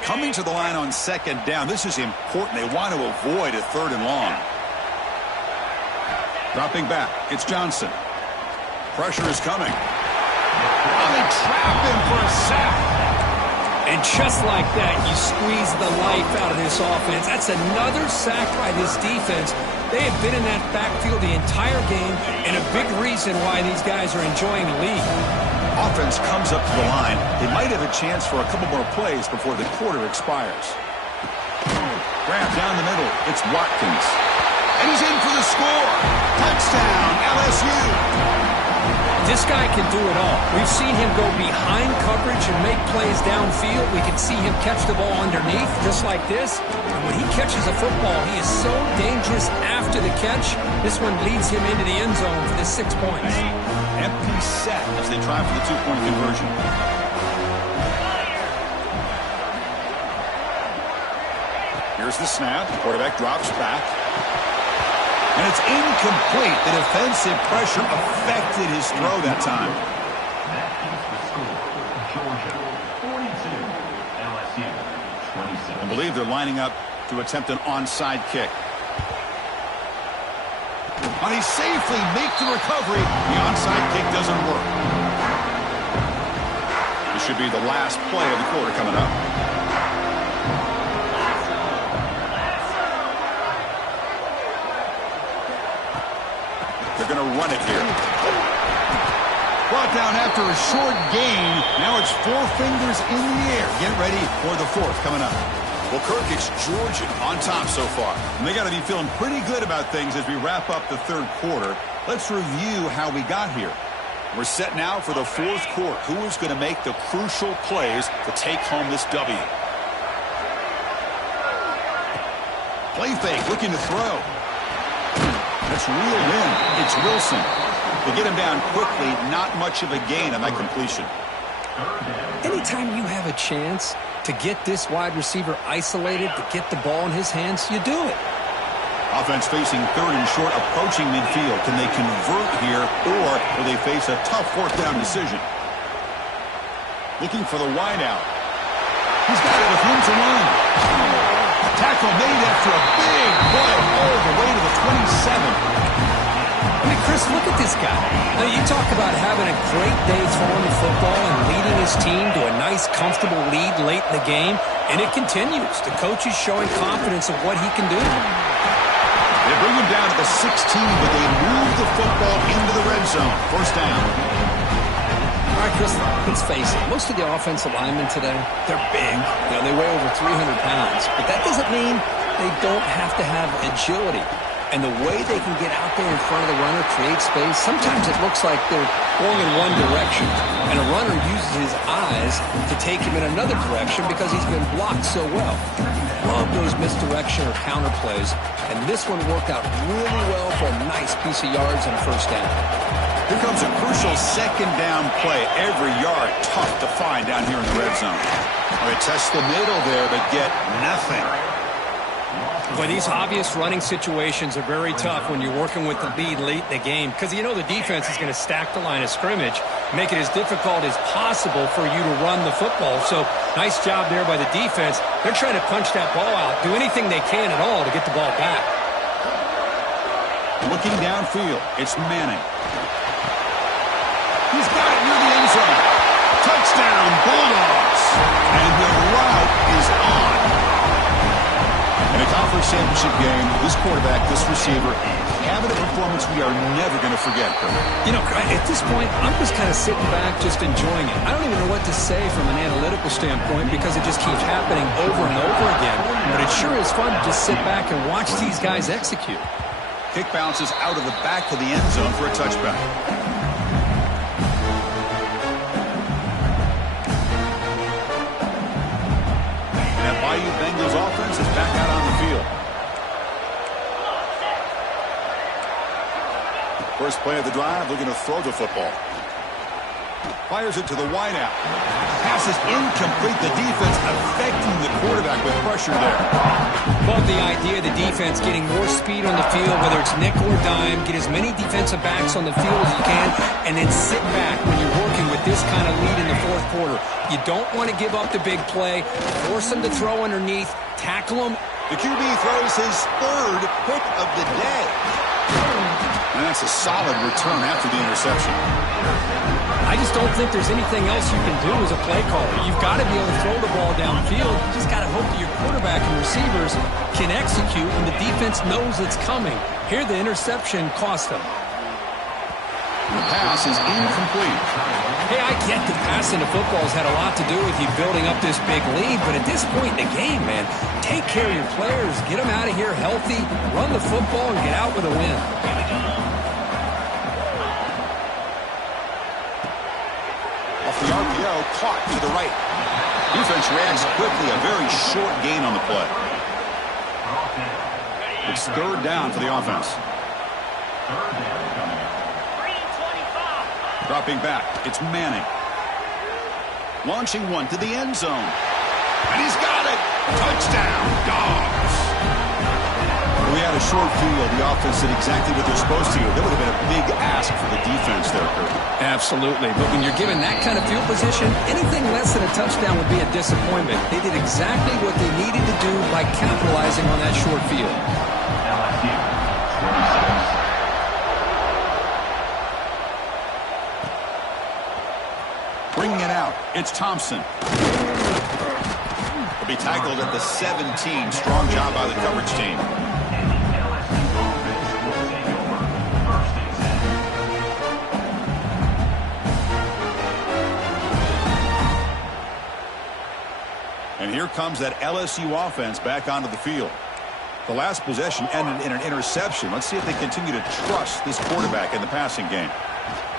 Coming to the line on second down. This is important. They want to avoid a third and long. Dropping back, it's Johnson. Pressure is coming. Oh, they trap him for a sack. And just like that, you squeeze the life out of this offense. That's another sack by this defense. They have been in that backfield the entire game, and a big reason why these guys are enjoying the lead. Offense comes up to the line. They might have a chance for a couple more plays before the quarter expires. Grab down the middle. It's Watkins. And he's in for the score. Touchdown, LSU. This guy can do it all. We've seen him go behind coverage and make plays downfield. We can see him catch the ball underneath, just like this. And when he catches a football, he is so dangerous after the catch. This one leads him into the end zone for the 6 points. Empty set as they try for the two-point conversion. Here's the snap. Quarterback drops back. And it's incomplete. The defensive pressure affected his throw that time. I believe they're lining up to attempt an onside kick. And he safely makes the recovery. The onside kick doesn't work. This should be the last play of the quarter coming up. They're going to run it here. Brought down after a short gain. Now it's 4 fingers in the air. Get ready for the 4th coming up. Well, Kirk, it's Georgia on top so far. And they got to be feeling pretty good about things as we wrap up the 3rd quarter. Let's review how we got here. We're set now for the 4th quarter. Who is going to make the crucial plays to take home this W? Play fake, looking to throw. That's reeled in. It's Wilson. They get him down quickly. Not much of a gain on that completion. Anytime you have a chance to get this wide receiver isolated, to get the ball in his hands, you do it. Offense facing 3rd and short, approaching midfield. Can they convert here, or will they face a tough 4th down decision? Looking for the wide out. He's got it with room to run. Tackle made after a big play all the way to the 27. I mean, Chris, look at this guy. Now, you talk about having a great day throwing the football and leading his team to a nice, comfortable lead late in the game, and it continues. The coach is showing confidence of what he can do. They bring him down to the 16, but they move the football into the red zone. 1st down. All right, Chris, let's face it. Most of the offensive linemen today, they're big. You know, they weigh over 300 pounds. But that doesn't mean they don't have to have agility. And the way they can get out there in front of the runner, create space, sometimes it looks like they're going in one direction. And a runner uses his eyes to take him in another direction because he's been blocked so well. Love those misdirection or counter plays. And this one worked out really well for a nice piece of yards and a 1st down. Here comes a crucial 2nd down play. Every yard tough to find down here in the red zone. They test the middle there, but get nothing. But these obvious running situations are very tough when you're working with the lead late in the game because you know the defense is going to stack the line of scrimmage, make it as difficult as possible for you to run the football. So nice job there by the defense. They're trying to punch that ball out, do anything they can at all to get the ball back. Looking downfield, it's Manning. He's got it near the end zone. Touchdown, Bulldogs. And the route is on. In a conference championship game, this quarterback, this receiver, having a performance we are never going to forget. You know, at this point, I'm just kind of sitting back, just enjoying it. I don't even know what to say from an analytical standpoint because it just keeps happening over and over again. But it sure is fun to just sit back and watch these guys execute. Kick bounces out of the back of the end zone for a touchback. And that Bayou Bengals offense is back out on the field. First play of the drive, looking to throw the football. Fires it to the wideout. Pass is incomplete. The defense affecting the quarterback with pressure there. Love the idea of the defense getting more speed on the field, whether it's nickel or dime, get as many defensive backs on the field as you can, and then sit back when you're working with this kind of lead in the 4th quarter. You don't want to give up the big play. Force them to throw underneath. Tackle them. The QB throws his 3rd pick of the day. And that's a solid return after the interception. I just don't think there's anything else you can do as a play caller. You've got to be able to throw the ball downfield. You just got to hope that your quarterback and receivers can execute when the defense knows it's coming. Here, the interception cost them. The pass is incomplete. Hey, I get that passing the football has had a lot to do with you building up this big lead, but at this point in the game, man, take care of your players, get them out of here healthy, run the football, and get out with a win. Off the RPO, caught to the right. Defense reacts quickly, a very short gain on the play. It's 3rd down for the offense. Dropping back, it's Manning. Launching one to the end zone. And he's got it! Touchdown, Dogs! We had a short field. The offense did exactly what they're supposed to do. That would have been a big ask for the defense there, Kurt. Absolutely. But when you're given that kind of field position, anything less than a touchdown would be a disappointment. They did exactly what they needed to do by capitalizing on that short field. Bringing it out, it's Thompson. He'll be tackled at the 17. Strong job by the coverage team. here comes that LSU offense back onto the field. The last possession ended in an interception. Let's see if they continue to trust this quarterback in the passing game.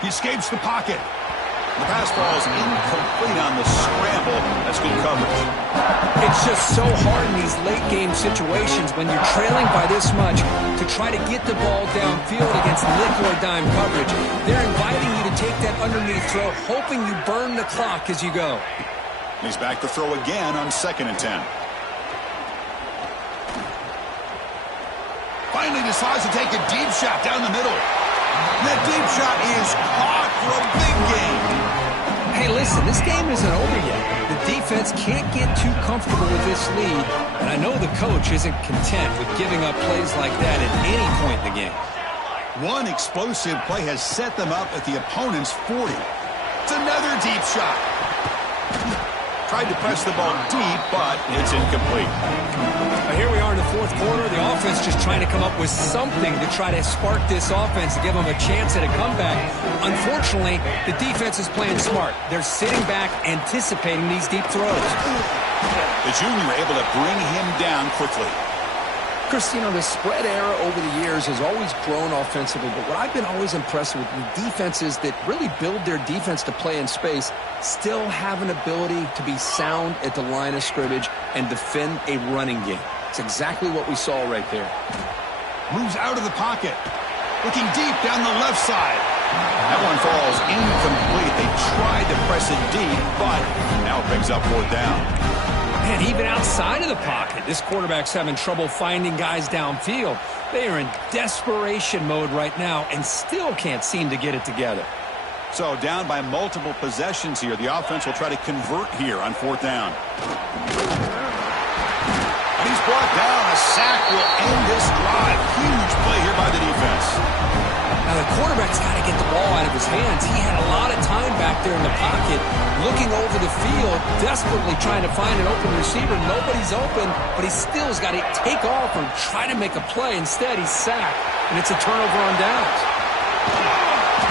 He escapes the pocket. The pass falls incomplete on the scramble. That's good coverage. It's just so hard in these late-game situations when you're trailing by this much to try to get the ball downfield against nickel or dime coverage. They're inviting you to take that underneath throw, hoping you burn the clock as you go. He's back to throw again on 2nd and 10. Finally decides to take a deep shot down the middle. That deep shot is caught for a big gain. Hey, listen, this game isn't over yet. The defense can't get too comfortable with this lead, and I know the coach isn't content with giving up plays like that at any point in the game. One explosive play has set them up at the opponent's 40. It's another deep shot. Tried to press the ball deep, but it's incomplete. Here we are in the 4th quarter. The offense just trying to come up with something to try to spark this offense to give them a chance at a comeback. Unfortunately, the defense is playing smart. They're sitting back, anticipating these deep throws. The junior able to bring him down quickly. Christine, the spread era over the years has always grown offensively, but what I've been always impressed with the defenses that really build their defense to play in space still have an ability to be sound at the line of scrimmage and defend a running game. It's exactly what we saw right there. Moves out of the pocket. Looking deep down the left side. That one falls incomplete. They tried to press it deep, but now it picks up 4th down. And even outside of the pocket, this quarterback's having trouble finding guys downfield. They are in desperation mode right now and still can't seem to get it together. So down by multiple possessions here. The offense will try to convert here on 4th down. He's brought down. A sack will end this drive. Huge play here by the defense. Now the quarterback's got to get the ball out of his hands. He had a lot of time back there in the pocket, looking over the field, desperately trying to find an open receiver. Nobody's open, but he still has got to take off and try to make a play. Instead, he's sacked, and it's a turnover on downs.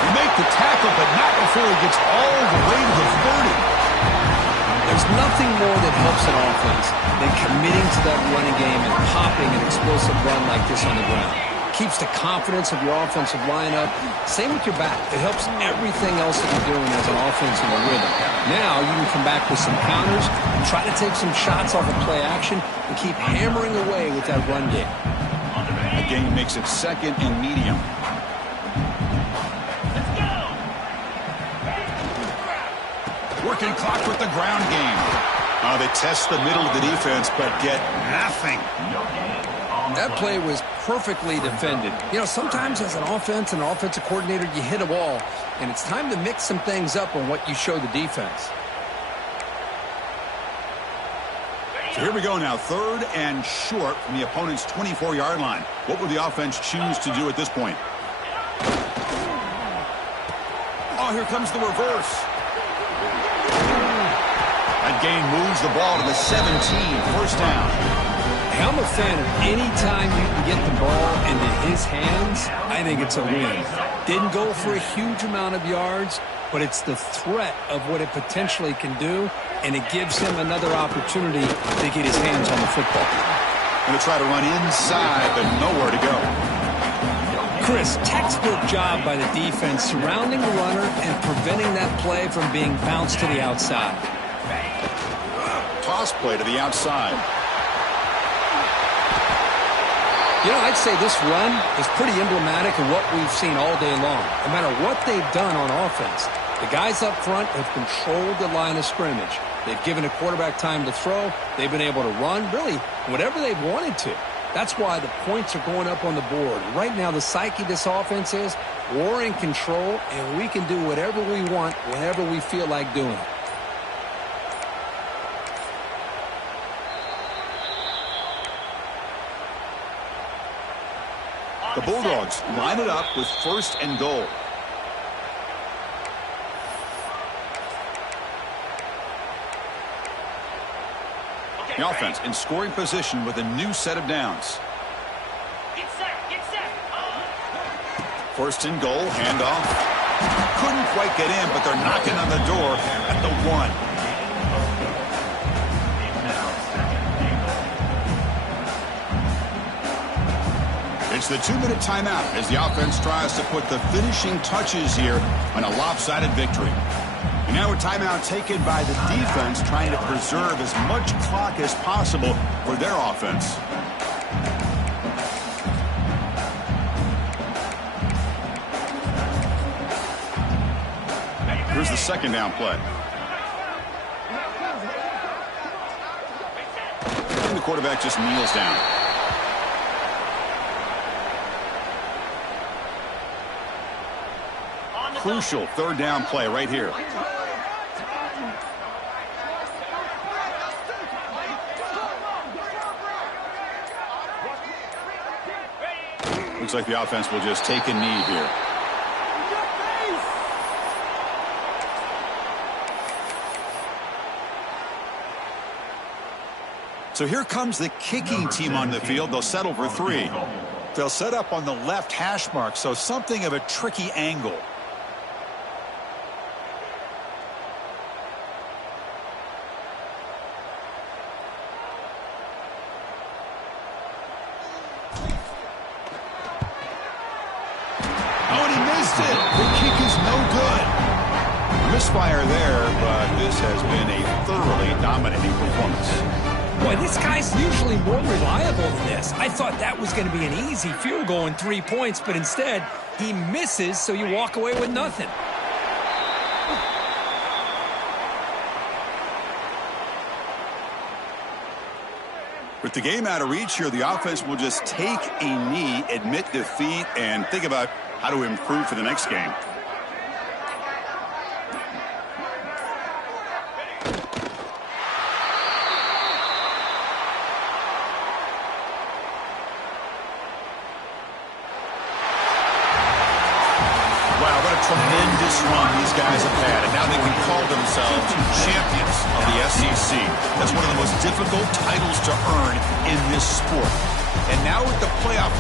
He make the tackle, but not before he gets all the way to the 30. There's nothing more that helps an offense than committing to that running game and popping an explosive run like this on the ground. Keeps the confidence of your offensive lineup. Same with your back. It helps everything else that you're doing as an offense in a rhythm. Now you can come back with some counters and try to take some shots off of play action and keep hammering away with that run game. The game makes it 2nd and medium. Working clock with the ground game. They test the middle of the defense, but get nothing. That play was perfectly defended. You know, sometimes as an offense and an offensive coordinator, you hit a wall, and it's time to mix some things up on what you show the defense. So here we go now, 3rd and short from the opponent's 24-yard line. What would the offense choose to do at this point? Oh, here comes the reverse. That gain moves the ball to the 17, 1st down. I'm a fan of any time you can get the ball into his hands, I think it's a win. Didn't go for a huge amount of yards, but it's the threat of what it potentially can do, and it gives him another opportunity to get his hands on the football. Going to try to run inside, but nowhere to go. Chris, textbook job by the defense surrounding the runner and preventing that play from being bounced to the outside. Toss play to the outside. You know, I'd say this run is pretty emblematic of what we've seen all day long. No matter what they've done on offense, the guys up front have controlled the line of scrimmage. They've given a quarterback time to throw. They've been able to run, really, whatever they've wanted to. That's why the points are going up on the board. Right now, the psyche of this offense is we're in control, and we can do whatever we want whenever we feel like doing it. The Bulldogs line it up with 1st and goal. The offense in scoring position with a new set of downs. Get set, get set. 1st and goal, handoff. Couldn't quite get in, but they're knocking on the door at the 1. It's the 2-minute timeout as the offense tries to put the finishing touches here on a lopsided victory. And now a timeout taken by the defense, trying to preserve as much clock as possible for their offense. Here's the second down play. And the quarterback just kneels down. Crucial third down play right here. Looks like the offense will just take a knee here. So here comes the kicking team on the field. They'll settle for 3. They'll set up on the left hash mark, so something of a tricky angle. Oh, and he missed it. The kick is no good. Misfire there, but this has been a thoroughly dominating performance. Boy, this guy's usually more reliable than this. I thought that was going to be an easy field goal and 3 points, but instead, he misses, so you walk away with nothing. With the game out of reach here, the offense will just take a knee, admit defeat, and think about how to improve for the next game. Wow, what a tremendous run these guys have had, and now they can call themselves champions of the SEC. That's one of the most difficult titles to earn in this sport. And now with the playoff